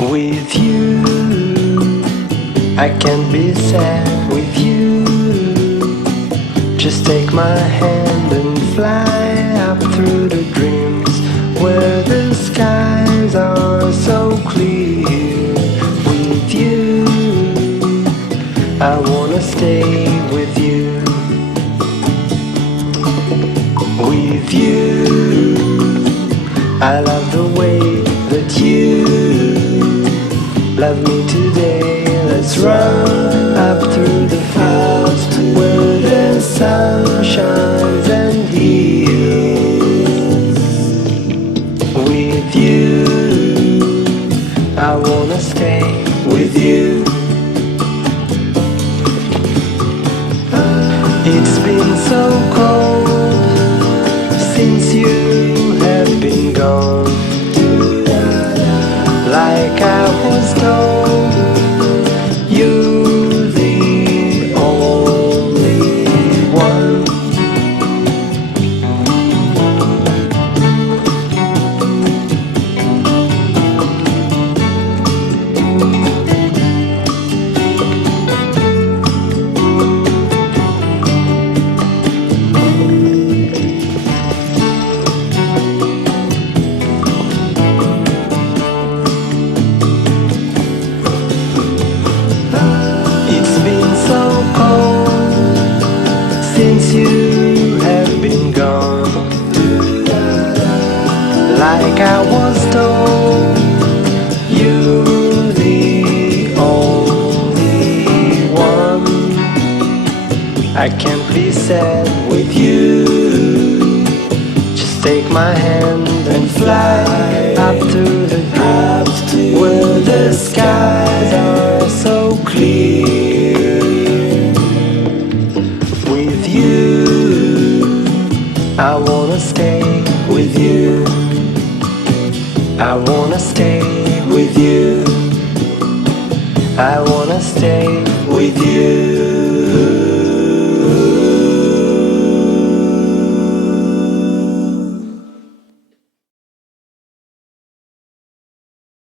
With you, I can't be sad with you. Just take my hand and fly up through the dreams where the skies are so clear. With you, I wanna stay with you. With you, I love the way that you love me today. Let's run up through the fields where the sun shines and heals. With you, I wanna stay with you. It's been so cold since you have been gone. Like I was told, you're the only one. Since you have been gone, like I was told, you're the only one. I can't be sad with you. Just take my hand and fly up to the clouds where the skies are so clear. With you, I wanna stay with you. I wanna stay with you. I wanna stay with you.